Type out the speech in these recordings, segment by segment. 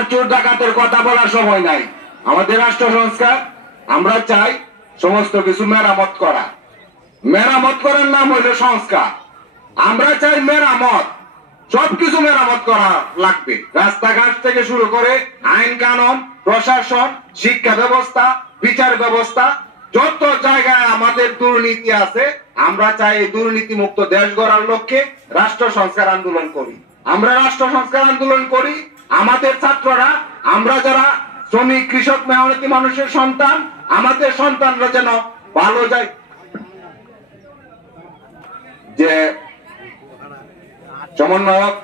আর চোর ডাকাতের কথা বলার সময় নাই। আমাদের রাষ্ট্র সংস্কার, আমরা চাই সমস্ত কিছু মেরামত করা। মেরামত করার নাম হইল সংস্কার। আমরা চাই মেরামত, সবকিছু মেরামত করা লাগবে। রাস্তাঘাট থেকে শুরু করে আইন কানুন, প্রশাসন, শিক্ষা ব্যবস্থা, বিচার ব্যবস্থা, যত জায়গায় আমাদের দুর্নীতি আছে, আমরা চাই এই দুর্নীতি মুক্ত দেশ গড়ার লক্ষ্যে রাষ্ট্র সংস্কার আন্দোলন করি। আমরা রাষ্ট্র সংস্কার আন্দোলন করি। আমাদের ছাত্ররা, আমরা যারা শ্রমিক, কৃষক, মেহনতি মানুষের সন্তান, আমাদের সন্তানরা যেন ভালো যায়। যে সমন্বয়ক,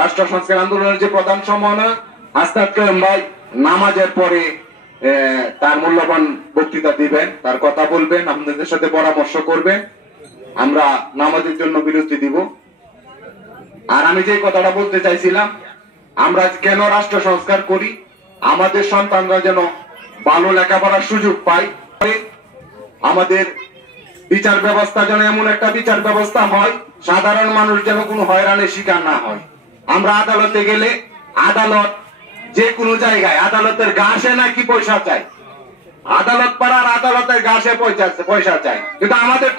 রাষ্ট্র সংস্কার আন্দোলনের যে প্রধান সমন্বয়ক আস্তাদ কায়েম ভাই নামাজের পরে তার মূল্যবান বক্তৃতা দিবেন, তার কথা বলবেন, আপনাদের সাথে পরামর্শ করবেন। আমরা নামাজের জন্য বিরতি দিব। আর আমি যে কথাটা বলতে চাইছিলাম, আমরা কেন রাষ্ট্র সংস্কার করি, আমাদের সন্তানরা যেন ভালো লেখাপড়ার সুযোগ পায়, আমাদের বিচার ব্যবস্থা যেন এমন একটা বিচার ব্যবস্থা হয় সাধারণ মানুষ যেন কোনো হয়রানির শিকার না হয়। আমরা আদালতে গেলে আদালত যে কোনো জায়গায় আদালতের গাছে নাকি পয়সা চাই, আদালত পাড়ার আদালতের গাছে পয়সা চাই, কিন্তু আমাদের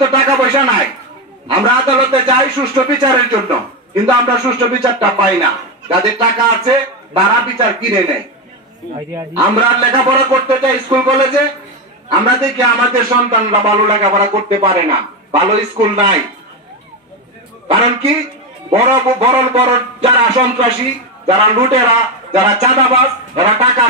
তো টাকা পয়সা নাই। আমরা আদালতে যাই সুষ্ঠু বিচারের জন্য, কিন্তু আমরা সুষ্ঠু বিচারটা পাই না। যাদের টাকা আছে তারা বিচার কিনে নেয়। আমরা লেখাপড়া করতে চাই স্কুল কলেজে, আমরা দেখি আমাদের সন্তানরা ভালো লেখাপড়া করতে পারে না, ভালো স্কুল নাই। কারণ কি, বড় বড় যারা সন্ত্রাসী, যারা লুটেরা, যারা চাঁদাবাজ, যারা টাকা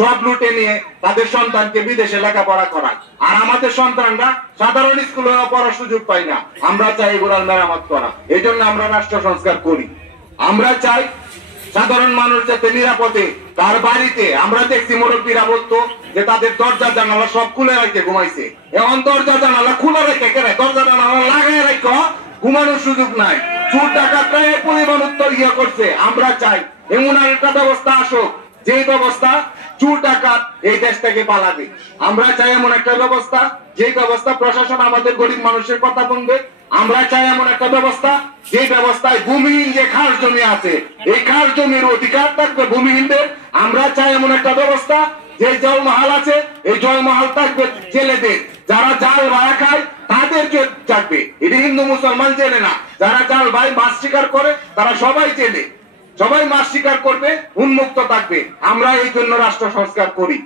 সব লুটে নিয়ে তাদের সন্তানকে বিদেশে লেখাপড়া করায়, আর আমাদের সন্তানরা সাধারণ স্কুলে পড়ার সুযোগ পায় না। আমরা চাই এগুলোর মেরামত করা। এই জন্য আমরা রাষ্ট্র সংস্কার করি। আমরা চাই সাধারণ মানুষ যাতে নিরাপদে তার বাড়িতে, আমরা দেখছি মুরব্বীরা বলতো যে তাদের দরজা জানালা সব খুলে রেখে ঘুমাইছে। এখন দরজা জানালা খুলে রেখে কেন, দরজা জানালা লাগাই রেখে ঘুমানোর সুযোগ নাই। চোর ডাকাতরা এই পরিমাণ উত্তর করছে। আমরা চাই এমন একটা ব্যবস্থা আসুক, যে ব্যবস্থা চোর ডাকাত এই দেশ থেকে পালাবে। আমরা চাই এমন একটা ব্যবস্থা, যে ব্যবস্থা প্রশাসন আমাদের গরিব মানুষের কথা শুনবে। আমরা চাই এমন একটা ব্যবস্থা, যে ব্যবস্থায় ভূমিহীন যে খাস জমি আছে, এই খাস জমির অধিকার থাকবে ভূমিহীনদের। আমরা চাই এমন একটা ব্যবস্থা, যে জলমহল আছে এই জলমহল থাকবে জেলেদের। যারা জাল ভাড়া খায় তাদেরকে থাকবে। এটি হিন্দু মুসলমান জেনে না, যারা জাল ভাই মাছ শিকার করে তারা সবাই জেলে, সবাই মাছ শিকার করবে, উন্মুক্ত থাকবে। আমরা এই জন্য রাষ্ট্র সংস্কার করি।